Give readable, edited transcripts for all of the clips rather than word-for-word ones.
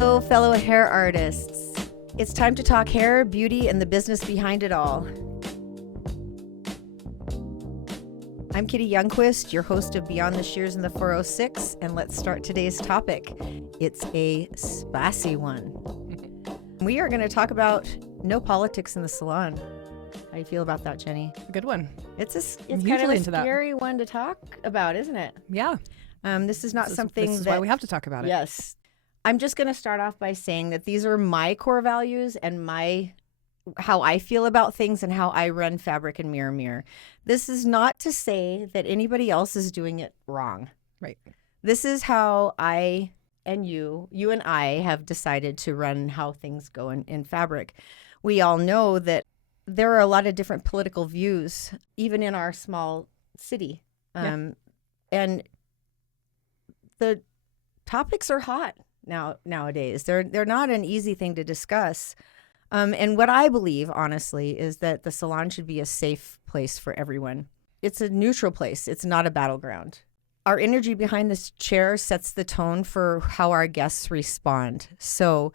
Hello, fellow hair artists. It's time to talk hair, beauty, and the business behind it all. I'm Kitty Youngquist, your host of Beyond the Shears and the 406, and let's start today's topic. It's a spicy one. We are going to talk about no politics in the salon. How do you feel about that, Jenny? A good one. It's kind of a scary one to talk about, isn't it? Yeah. This is not something this is why we have to talk about it. Yes. I'm just going to start off by saying that these are my core values and how I feel about things and how I run Fabrik and Mirror. This is not to say that anybody else is doing it wrong. Right. This is how I and you and I have decided to run how things go in Fabrik. We all know that there are a lot of different political views, even in our small city. And the topics are hot nowadays. They're not an easy thing to discuss. And what I believe, honestly, is that the salon should be a safe place for everyone. It's a neutral place. It's not a battleground. Our energy behind this chair sets the tone for how our guests respond. So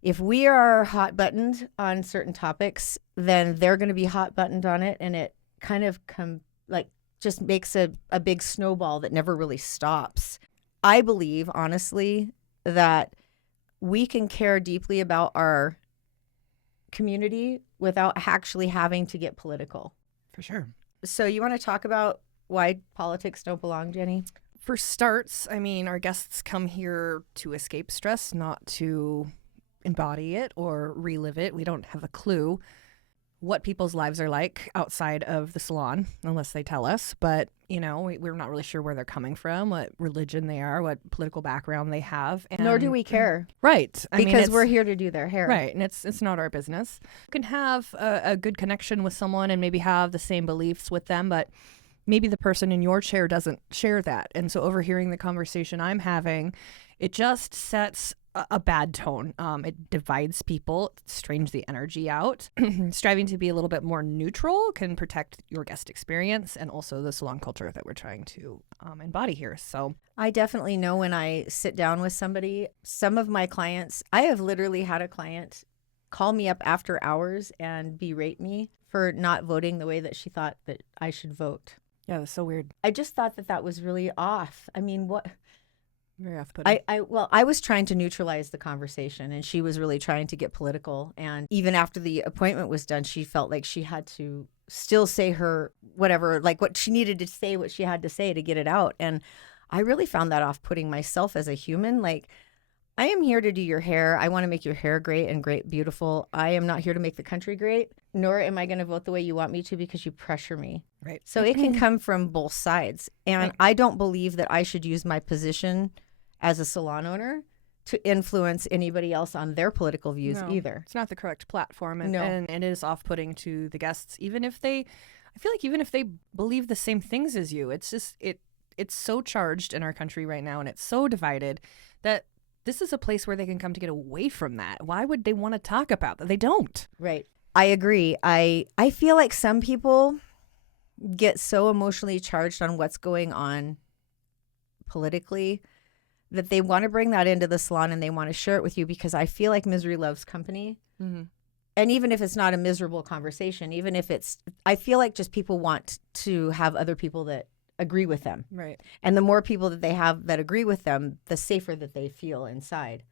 if we are hot buttoned on certain topics, then they're going to be hot buttoned on it. And it kind of just makes a big snowball that never really stops. I believe, honestly, that we can care deeply about our community without actually having to get political. For sure. So you want to talk about why politics don't belong, Jenny? For starts, I mean, our guests come here to escape stress, not to embody it or relive it. We don't have a clue what people's lives are like outside of the salon, unless they tell us. But, you know, we're not really sure where they're coming from, what religion they are, what political background they have. And nor do we care. Right. Because we're here to do their hair. Right. And it's not our business. You can have a good connection with someone and maybe have the same beliefs with them, but maybe the person in your chair doesn't share that. And so overhearing the conversation I'm having, it just sets a bad tone. It divides people, strains the energy out. Striving to be a little bit more neutral can protect your guest experience and also the salon culture that we're trying to embody here. So I definitely know when I sit down with somebody, some of my clients, I have literally had a client call me up after hours and berate me for not voting the way that she thought that I should vote. Yeah, that's so weird. I just thought that was really off. I mean, what? Very off-putting. I was trying to neutralize the conversation, and she was really trying to get political. And even after the appointment was done, she felt like she had to still say her whatever, like what she needed to say, what she had to say to get it out. And I really found that off-putting myself as a human. Like, I am here to do your hair. I want to make your hair great and great, beautiful. I am not here to make the country great, nor am I going to vote the way you want me to because you pressure me. Right. So it can come from both sides. And I don't believe that I should use my position as a salon owner to influence anybody else on their political views either. It's not the correct platform. And it is off-putting to the guests, I feel like even if they believe the same things as you, it's just, it's so charged in our country right now and it's so divided that this is a place where they can come to get away from that. Why would they want to talk about that? They don't. Right. I agree. I feel like some people get so emotionally charged on what's going on politically that they want to bring that into the salon and they want to share it with you, because I feel like misery loves company. Mm-hmm. And even if it's not a miserable conversation, even if I feel like just people want to have other people that agree with them. Right. And the more people that they have that agree with them, the safer that they feel inside.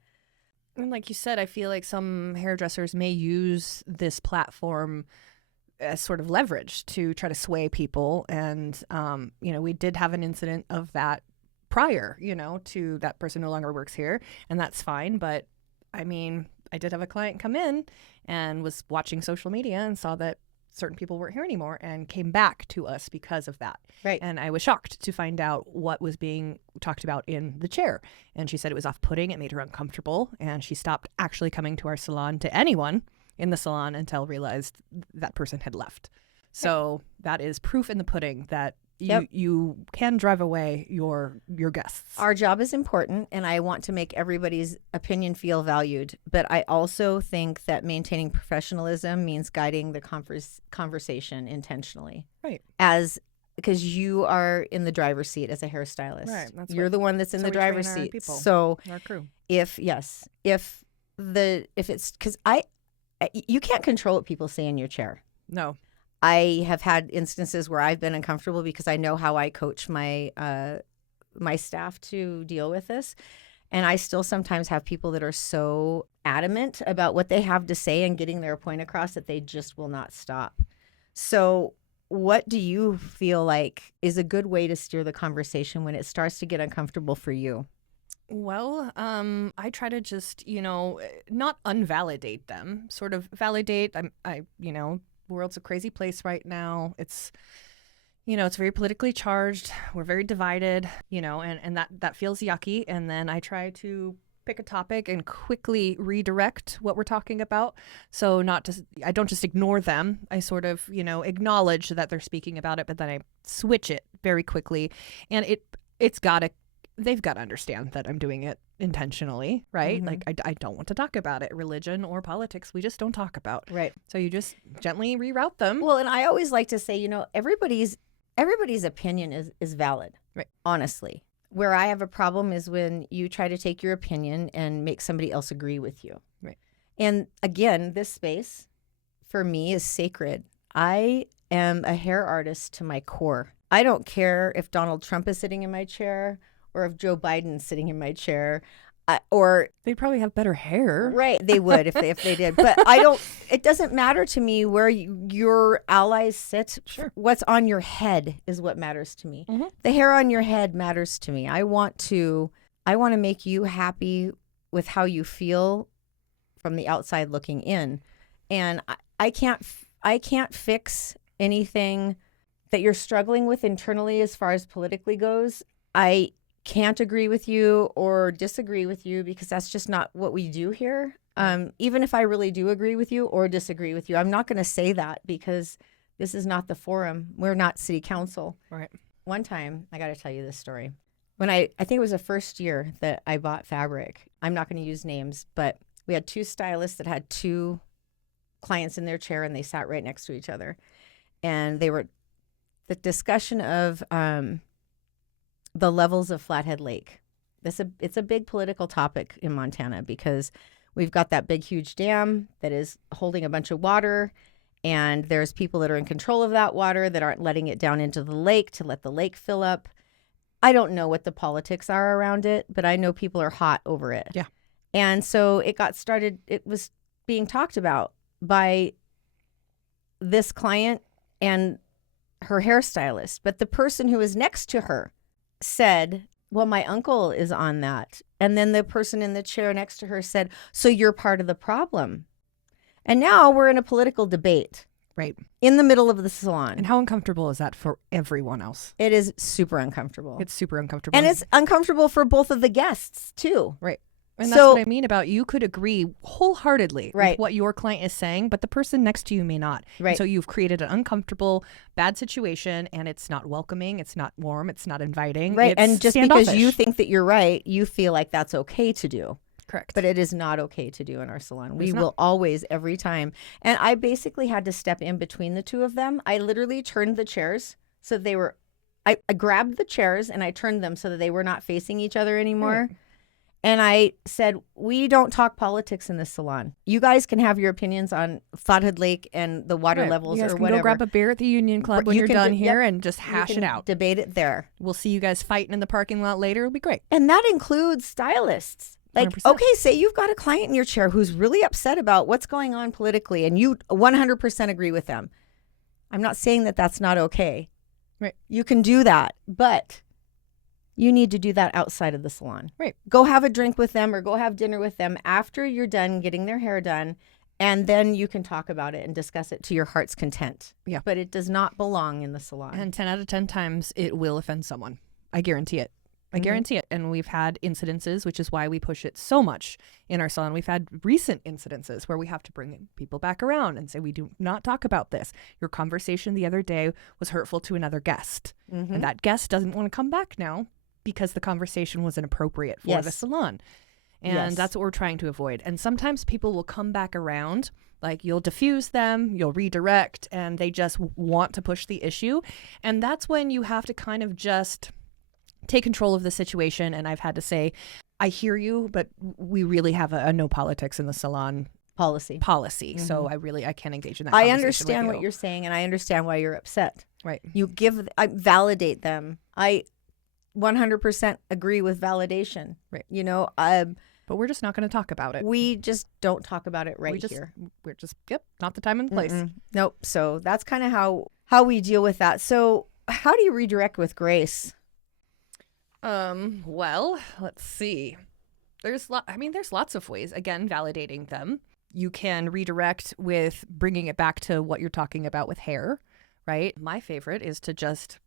And like you said, I feel like some hairdressers may use this platform as sort of leverage to try to sway people. And, we did have an incident of that prior, to that person no longer works here, and that's fine. But I mean, I did have a client come in and was watching social media and saw that certain people weren't here anymore and came back to us because of that. Right. And I was shocked to find out what was being talked about in the chair. And she said it was off-putting. It made her uncomfortable. And she stopped actually coming to our salon to anyone in the salon until realized that person had left. So that is proof in the pudding that you can drive away your guests. Our job is important, and I want to make everybody's opinion feel valued. But I also think that maintaining professionalism means guiding the conversation intentionally. Right. Because you are in the driver's seat as a hairstylist. Right. You're the one that's in the driver's seat. So our crew. if it's because you can't control what people say in your chair. No. I have had instances where I've been uncomfortable because I know how I coach my my staff to deal with this. And I still sometimes have people that are so adamant about what they have to say and getting their point across that they just will not stop. So what do you feel like is a good way to steer the conversation when it starts to get uncomfortable for you? Well, I try to just, not unvalidate them, sort of validate. The world's a crazy place right now. It's very politically charged. We're very divided, and that feels yucky. And then I try to pick a topic and quickly redirect what we're talking about. So I don't just ignore them. I sort of, acknowledge that they're speaking about it, but then I switch it very quickly. And they've got to understand that I'm doing it intentionally, right? Mm-hmm. Like I don't want to talk about it. Religion or politics, we just don't talk about. Right. So you just gently reroute them. Well, and I always like to say, everybody's opinion is valid. Right. Honestly. Where I have a problem is when you try to take your opinion and make somebody else agree with you. Right. And again, this space for me is sacred. I am a hair artist to my core. I don't care if Donald Trump is sitting in my chair or if Joe Biden's sitting in my chair. Or they'd probably have better hair. Right, they would if they did. But it doesn't matter to me where your allies sit. Sure. What's on your head is what matters to me. Mm-hmm. The hair on your head matters to me. I want to make you happy with how you feel from the outside looking in. And I can't fix anything that you're struggling with internally as far as politically goes. I can't agree with you or disagree with you because that's just not what we do here. Even if I really do agree with you or disagree with you, I'm not going to say that because this is not the forum. We're not city council. Right. One time, I got to tell you this story. When I think it was the first year that I bought Fabrik. I'm not going to use names, but we had two stylists that had two clients in their chair and they sat right next to each other. And the discussion of the levels of Flathead Lake. It's a big political topic in Montana because we've got that big, huge dam that is holding a bunch of water, and there's people that are in control of that water that aren't letting it down into the lake to let the lake fill up. I don't know what the politics are around it, but I know people are hot over it. Yeah. And so it was being talked about by this client and her hairstylist, but the person who was next to her said, well, my uncle is on that. And then the person in the chair next to her said, so you're part of the problem. And now we're in a political debate. Right. In the middle of the salon. And how uncomfortable is that for everyone else? It is super uncomfortable. It's super uncomfortable. And it's uncomfortable for both of the guests, too. Right. And that's what I mean about you could agree wholeheartedly with what your client is saying, but the person next to you may not. Right. And so you've created an uncomfortable, bad situation, and it's not welcoming, it's not warm, it's not inviting. Right. It's and just standoffish. because you think that you're right, you feel like that's okay to do. Correct. But it is not okay to do in our salon. We will always, every time. And I basically had to step in between the two of them. I literally turned the chairs so they were, I grabbed the chairs and I turned them so that they were not facing each other anymore. Right. And I said, we don't talk politics in this salon. You guys can have your opinions on Flathead Lake and the water levels you guys or can whatever. Go grab a beer at the Union Club when you're done here and just hash it out. Debate it there. We'll see you guys fighting in the parking lot later. It'll be great. And that includes stylists. Like, 100%. Okay, say you've got a client in your chair who's really upset about what's going on politically and you 100% agree with them. I'm not saying that that's not okay. Right. You can do that, but you need to do that outside of the salon. Right. Go have a drink with them or go have dinner with them after you're done getting their hair done, and then you can talk about it and discuss it to your heart's content. Yeah. But it does not belong in the salon. And 10 out of 10 times it will offend someone. I guarantee it. I guarantee it. And we've had incidences, which is why we push it so much in our salon. We've had recent incidences where we have to bring people back around and say, we do not talk about this. Your conversation the other day was hurtful to another guest. Mm-hmm. And that guest doesn't want to come back now because the conversation was inappropriate for the salon. And that's what we're trying to avoid. And sometimes people will come back around, like you'll diffuse them, you'll redirect, and they just want to push the issue. And that's when you have to kind of just take control of the situation. And I've had to say, I hear you, but we really have a no politics in the salon policy. So I can't engage in that. I conversation understand with what you're saying, and I understand why you're upset. Right. I validate them. I 100% agree with validation. Right. You know, but we're just not going to talk about it. we just don't talk about it here. We're just, not the time and place. Nope. So that's kind of how we deal with that. So how do you redirect with grace? Well, let's see. There's lots of ways. Again, validating them. You can redirect with bringing it back to what you're talking about with hair, right? My favorite is to just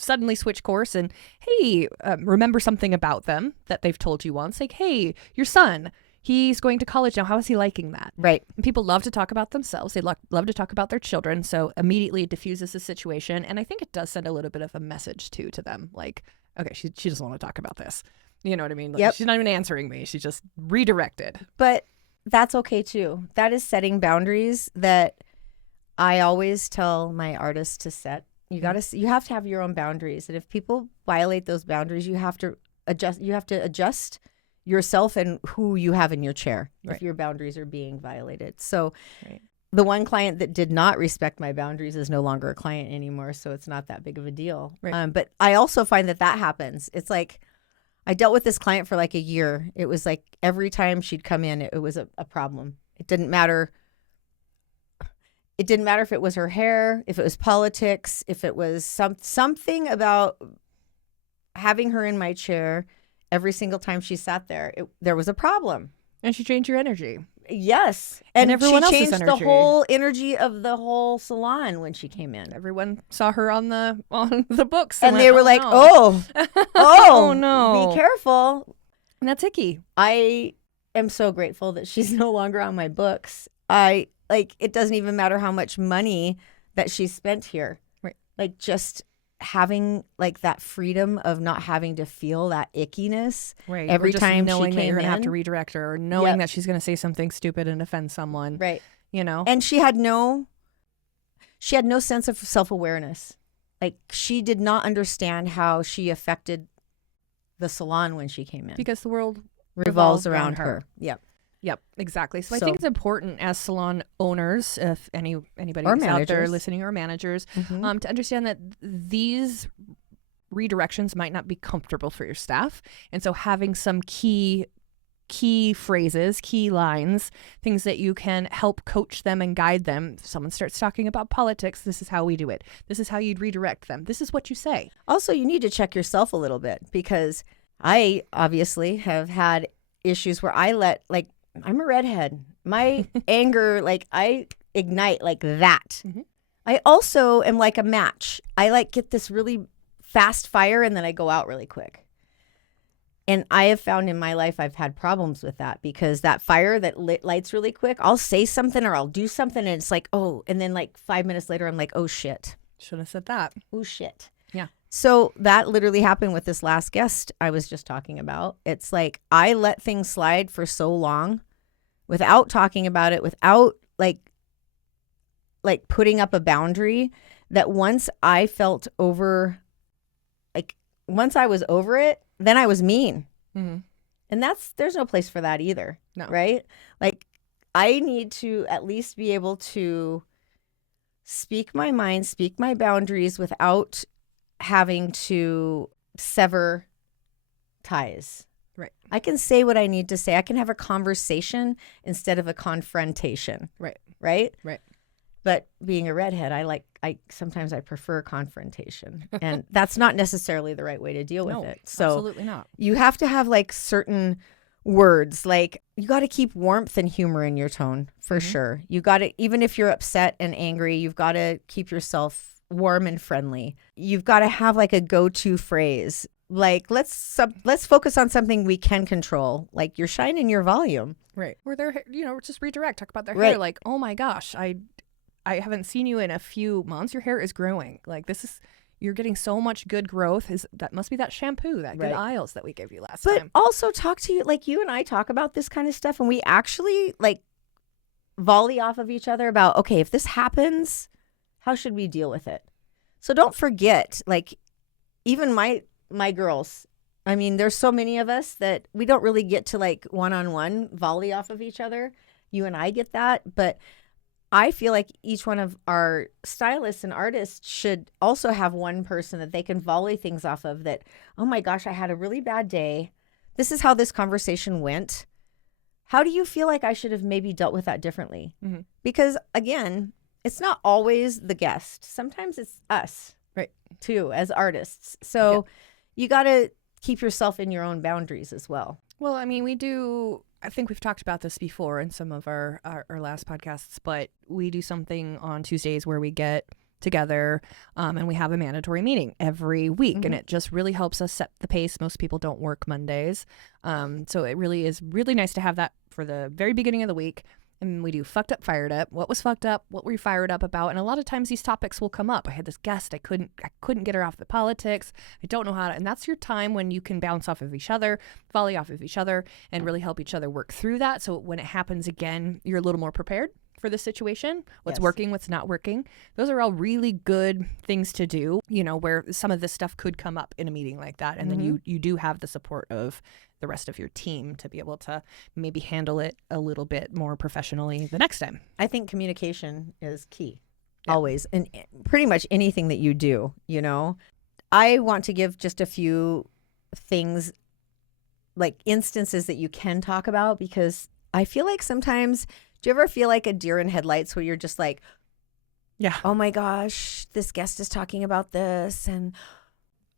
suddenly switch course and, hey, remember something about them that they've told you once. Like, hey, your son, he's going to college now. How is he liking that? Right. And people love to talk about themselves. They love to talk about their children. So immediately it diffuses the situation. And I think it does send a little bit of a message too to them. Like, okay, she doesn't want to talk about this. You know what I mean? Like, she's not even answering me. She just redirected. But that's okay too. That is setting boundaries that I always tell my artists to set. You have to have your own boundaries. And if people violate those boundaries, you have to adjust yourself and who you have in your chair if your boundaries are being violated. So the one client that did not respect my boundaries is no longer a client anymore. So it's not that big of a deal. Right. But I also find that happens. It's like, I dealt with this client for like a year. It was like every time she'd come in, it was a problem. It didn't matter. It didn't matter if it was her hair, if it was politics, if it was something about having her in my chair. Every single time she sat there, there was a problem. And she changed your energy. Yes. And everyone she else's changed the energy. whole energy of the whole salon when she came in. Everyone saw her on the books. And went, they were like, no. oh, Oh, no. be careful. And that's icky. I am so grateful that she's no longer on my books. It doesn't even matter how much money that she spent here. Right. Like, just having like that freedom of not having to feel that ickiness every time knowing she that came you're in. gonna have to redirect her, or knowing that she's gonna say something stupid and offend someone. Right. You know. And she had no sense of self-awareness. Like, she did not understand how she affected the salon when she came in. Because the world revolves around her. Yep, exactly. So I think it's important as salon owners, if anybody who's out there listening, or managers, to understand that these redirections might not be comfortable for your staff. And so having some key phrases, key lines, things that you can help coach them and guide them. If someone starts talking about politics, this is how we do it. This is how you'd redirect them. This is what you say. Also, you need to check yourself a little bit, because I obviously have had issues where I'm a redhead. My anger, I ignite like that. Mm-hmm. I also am like a match. I get this really fast fire, and then I go out really quick. And I have found in my life I've had problems with that, because that fire that lights really quick, I'll say something or I'll do something, and it's like, oh, and then 5 minutes later I'm like, oh shit. Should have said that. Oh shit. Yeah. So that literally happened with this last guest I was just talking about. It's like, I let things slide for so long without talking about it, without putting up a boundary, that once I felt over, once I was over it, then I was mean. Mm-hmm. And there's no place for that either. No. Right? I need to at least be able to speak my mind, speak my boundaries without having to sever ties. Right. I can say what I need to say. I can have a conversation instead of a confrontation. Right. Right? Right. But being a redhead, sometimes I prefer confrontation, and that's not necessarily the right way to deal with it. So absolutely not. You have to have certain words, you got to keep warmth and humor in your tone for sure. You got to, even if you're upset and angry, you've got to keep yourself warm and friendly. You've got to have a go-to phrase. Let's focus on something we can control, like your shine and your volume. Right. Or their, just redirect, talk about their right. hair. Like, oh my gosh, I haven't seen you in a few months. Your hair is growing. You're getting so much good growth. That must be that shampoo, that good Isles that we gave you last time. But also talk to you, you and I talk about this kind of stuff, and we actually volley off of each other about, okay, if this happens, how should we deal with it? So don't forget, even my girls, I mean, there's so many of us that we don't really get to like one-on-one volley off of each other. You and I get that, but I feel like each one of our stylists and artists should also have one person that they can volley things off of that, oh my gosh, I had a really bad day. This is how this conversation went. How do you feel like I should have maybe dealt with that differently? Mm-hmm. Because again, it's not always the guest. Sometimes it's us, right, too, as artists. So you got to keep yourself in your own boundaries as well. Well, I mean, I think we've talked about this before in some of our last podcasts, but we do something on Tuesdays where we get together and we have a mandatory meeting every week. And it just really helps us set the pace. Most people don't work Mondays. So it really is really nice to have that for the very beginning of the week. And we do fucked up, fired up. What was fucked up? What were you fired up about? And a lot of times these topics will come up. I had this guest. I couldn't get her off the politics. I don't know how to. And that's your time when you can bounce off of each other, volley off of each other, and really help each other work through that. So when it happens again, you're a little more prepared for the situation, what's working, what's not working. Those are all really good things to do, where some of this stuff could come up in a meeting like that. And then you do have the support of the rest of your team to be able to maybe handle it a little bit more professionally the next time. I think communication is key, always, and pretty much anything that you do, I want to give just a few things, like instances that you can talk about, because I feel like sometimes, do you ever feel like a deer in headlights where you're just like, oh my gosh, this guest is talking about this, and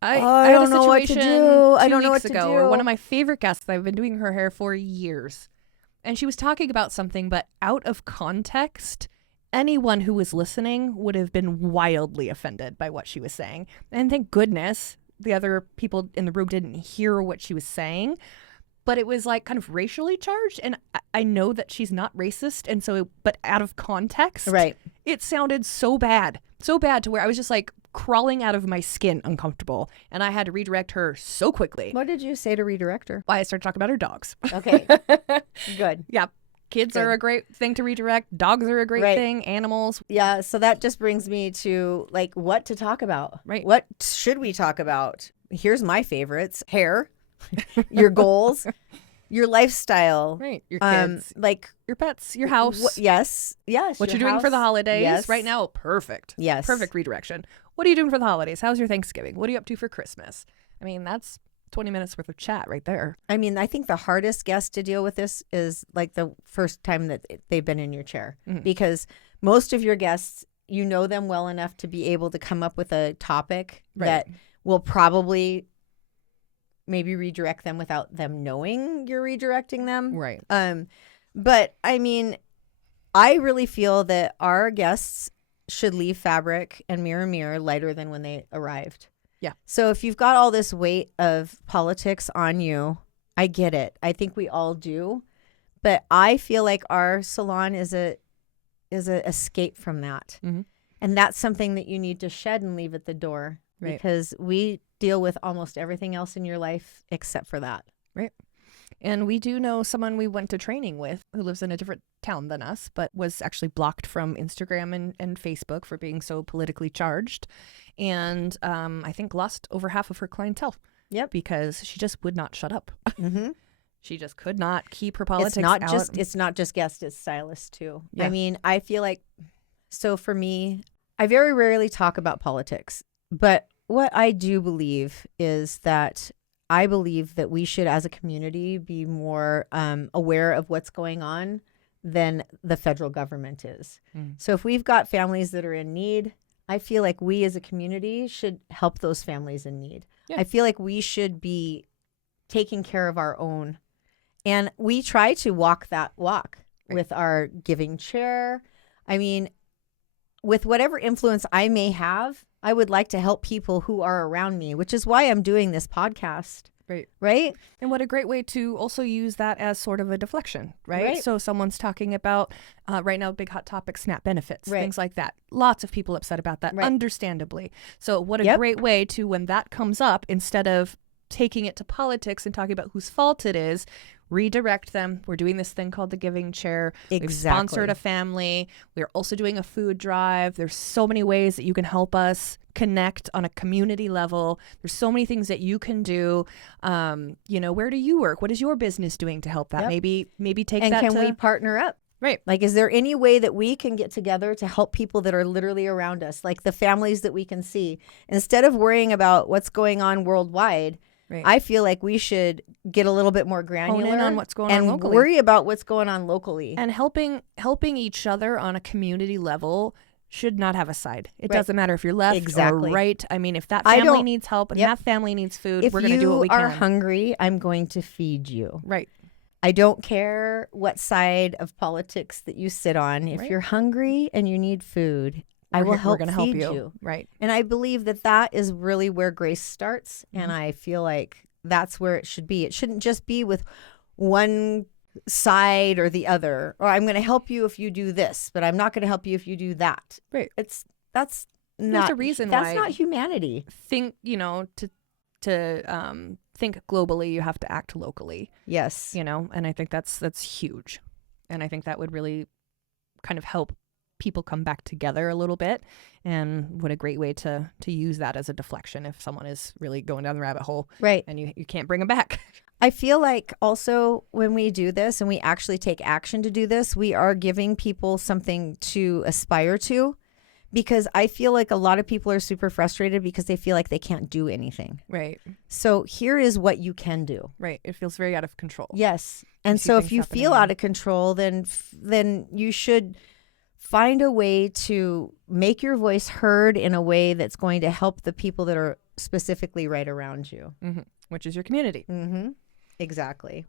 I don't know what to do. I don't know what to do. Or one of my favorite guests, I've been doing her hair for years, and she was talking about something, but out of context, anyone who was listening would have been wildly offended by what she was saying. And thank goodness the other people in the room didn't hear what she was saying. But it was like kind of racially charged, and I know that she's not racist, and so, but out of context, right, it sounded so bad to where I was just like crawling out of my skin, uncomfortable, and I had to redirect her so quickly. What did you say to redirect her? I started talking about her dogs. Okay, good. Yeah, kids are a great thing to redirect. Dogs are a great thing. Animals. Yeah, so that just brings me to like what to talk about. Right. What should we talk about? Here's my favorites: hair. Your goals, your lifestyle, right? Your kids, like your pets, your house. Yes. What you're doing for the holidays? Yes. Right now, perfect. Yes, perfect redirection. What are you doing for the holidays? How's your Thanksgiving? What are you up to for Christmas? I mean, that's 20 minutes worth of chat right there. I mean, I think the hardest guest to deal with this is like the first time that they've been in your chair, because most of your guests, you know them well enough to be able to come up with a topic that will probably maybe redirect them without them knowing you're redirecting them. Right. But I mean, I really feel that our guests should leave Fabrik and Mirror lighter than when they arrived. Yeah. So if you've got all this weight of politics on you, I get it. I think we all do. But I feel like our salon is a escape from that. And that's something that you need to shed and leave at the door. Right. Because we deal with almost everything else in your life except for that. Right. And we do know someone we went to training with who lives in a different town than us, but was actually blocked from Instagram and Facebook for being so politically charged. And I think lost over half of her clientele. Yep. Because she just would not shut up. She just could not keep her politics out. It's not just guests, it's stylists too. Yeah. I mean, I feel like, so for me, I very rarely talk about politics. But what I do believe is that I believe that we should, as a community, be more aware of what's going on than the federal government is. So if we've got families that are in need, I feel like we as a community should help those families in need. Yeah. I feel like we should be taking care of our own. And we try to walk that walk with our giving chair. I mean, with whatever influence I may have, I would like to help people who are around me, which is why I'm doing this podcast. Right. And what a great way to also use that as sort of a deflection, right? So someone's talking about right now, big hot topic, SNAP benefits, things like that. Lots of people upset about that, understandably. So what a great way to, when that comes up, instead of taking it to politics and talking about whose fault it is, redirect them. We're doing this thing called the Giving Chair. We've Exactly. sponsored a family. We're also doing a food drive. There's so many ways that you can help us connect on a community level. There's so many things that you can do. Where do you work? What is your business doing to help that? Yep. Maybe take And that can to... we partner up? Right. Like, is there any way that we can get together to help people that are literally around us, like the families that we can see? Instead of worrying about what's going on worldwide, Right. I feel like we should get a little bit more granular Hone in on what's going on and locally. worry about what's going on locally. And helping each other on a community level should not have a side. It doesn't matter if you're left Exactly. or right. I mean, if that I family don't- needs help and Yep. that family needs food, If we're going to do what we you are can. hungry, I'm going to feed you. Right. I don't care what side of politics that you sit on. If Right. you're hungry and you need food, I will help We're gonna feed help you. Right. And I believe that that is really where grace starts. And I feel like that's where it should be. It shouldn't just be with one side or the other. Or I'm going to help you if you do this, but I'm not going to help you if you do that. Right. That's not a reason that's why- not humanity. Think, to think globally, you have to act locally, Yes. and I think that's huge. And I think that would really kind of help people come back together a little bit. And what a great way to use that as a deflection if someone is really going down the rabbit hole Right. and you can't bring them back. I feel like also when we do this and we actually take action to do this, we are giving people something to aspire to, because I feel like a lot of people are super frustrated because they feel like they can't do anything. Right. So here is what you can do. Right. It feels very out of control. Yes. And see so if things you happening feel and- out of control, then you should find a way to make your voice heard in a way that's going to help the people that are specifically right around you. Which is your community. Mm-hmm. Exactly.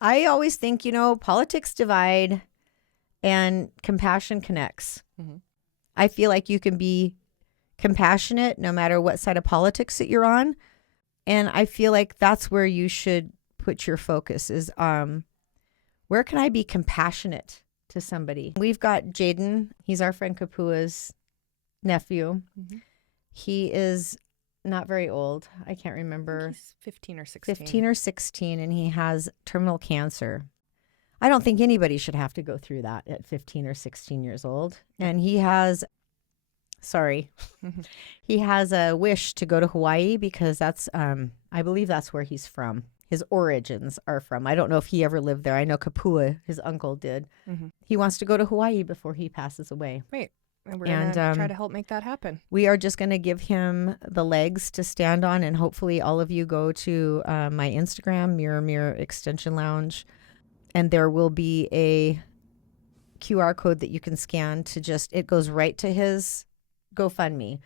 I always think, politics divide and compassion connects. Mhm. I feel like you can be compassionate no matter what side of politics that you're on. And I feel like that's where you should put your focus is, where can I be compassionate to somebody? We've got Jaden. He's our friend Kapua's nephew. Mhm. He is not very old. I can't remember. He's 15 or 16. 15 or 16, and he has terminal cancer. I don't think anybody should have to go through that at 15 or 16 years old. And he has a wish to go to Hawaii because that's, I believe that's where he's from. His origins are from. I don't know if he ever lived there. I know Kapua, his uncle, did. Mhm. He wants to go to Hawaii before he passes away. Right. And we're going to try to help make that happen. We are just going to give him the legs to stand on, and hopefully all of you go to my Instagram, Mirror Extension Lounge, and there will be a QR code that you can scan it goes right to his GoFundMe.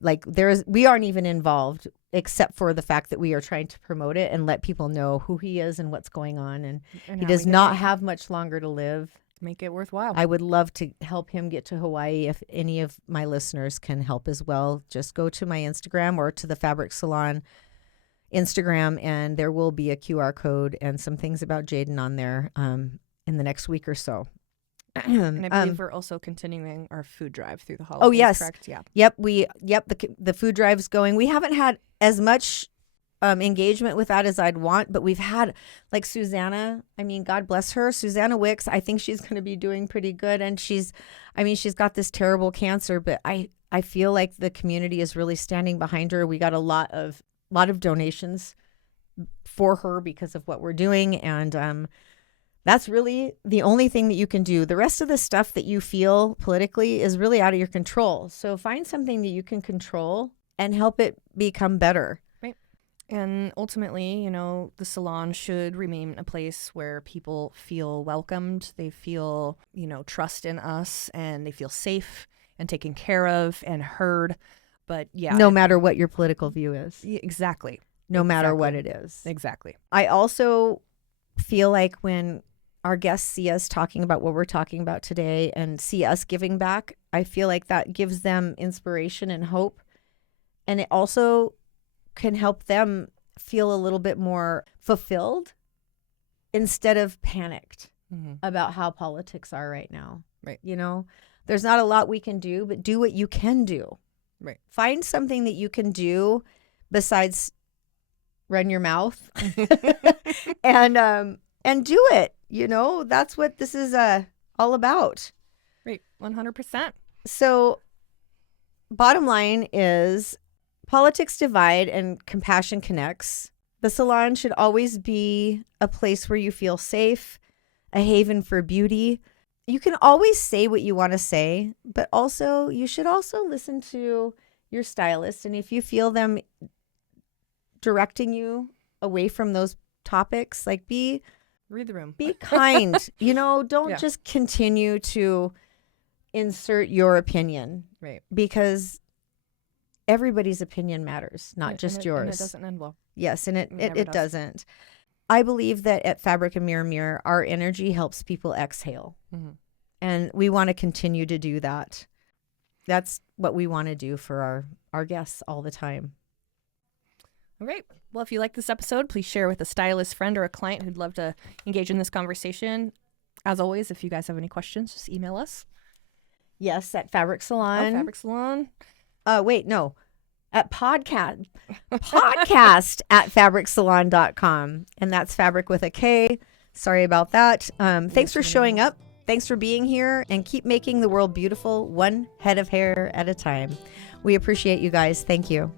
Like we aren't even involved except for the fact that we are trying to promote it and let people know who he is and what's going on. And he how does we not can have much longer to live. make it worthwhile. I would love to help him get to Hawaii. If any of my listeners can help as well, just go to my Instagram or to the Fabrik Salon Instagram, and there will be a QR code and some things about Jaden on there in the next week or so. And I believe we're also continuing our food drive through the holidays. Oh, yes. Correct? Yeah. Yep. The food drive's going. We haven't had as much engagement with that as I'd want, but we've had like Susanna. I mean, God bless her, Susanna Wicks. I think she's going to be doing pretty good, and she's got this terrible cancer, but I feel like the community is really standing behind her. We got a lot of donations for her because of what we're doing, and that's really the only thing that you can do. The rest of the stuff that you feel politically is really out of your control. So find something that you can control and help it become better. Right. And ultimately, the salon should remain a place where people feel welcomed. They feel, trust in us, and they feel safe and taken care of and heard. But yeah. No matter what your political view is. Exactly. No matter Exactly. what it is. Exactly. I also feel like when our guests see us talking about what we're talking about today and see us giving back, I feel like that gives them inspiration and hope. And it also can help them feel a little bit more fulfilled instead of panicked about how politics are right now. Right. There's not a lot we can do, but do what you can do. Right. Find something that you can do besides run your mouth and and do it. You know, that's what this is all about. Right. 100%. So bottom line is politics divide and compassion connects. The salon should always be a place where you feel safe, a haven for beauty. You can always say what you want to say, but also you should also listen to your stylist. And if you feel them directing you away from those topics, like Read the room. be kind. You know, don't Yeah. just continue to insert your opinion, Right. because everybody's opinion matters, not just yours. And it doesn't end well. Yes, and It never it does. doesn't. I believe that at Fabrik and Mirror, our energy helps people exhale. Mhm. And we want to continue to do that. That's what we want to do for our guests all the time. All right. Well, if you like this episode, please share with a stylist friend or a client who'd love to engage in this conversation. As always, if you guys have any questions, just email us. Yes, at Fabrik Salon. Fabrik Salon. Wait, no. At podcast at fabricsalon.com. And that's Fabrik with a K. Sorry about that. Thanks for showing up. Thanks for being here, and keep making the world beautiful, one head of hair at a time. We appreciate you guys. Thank you.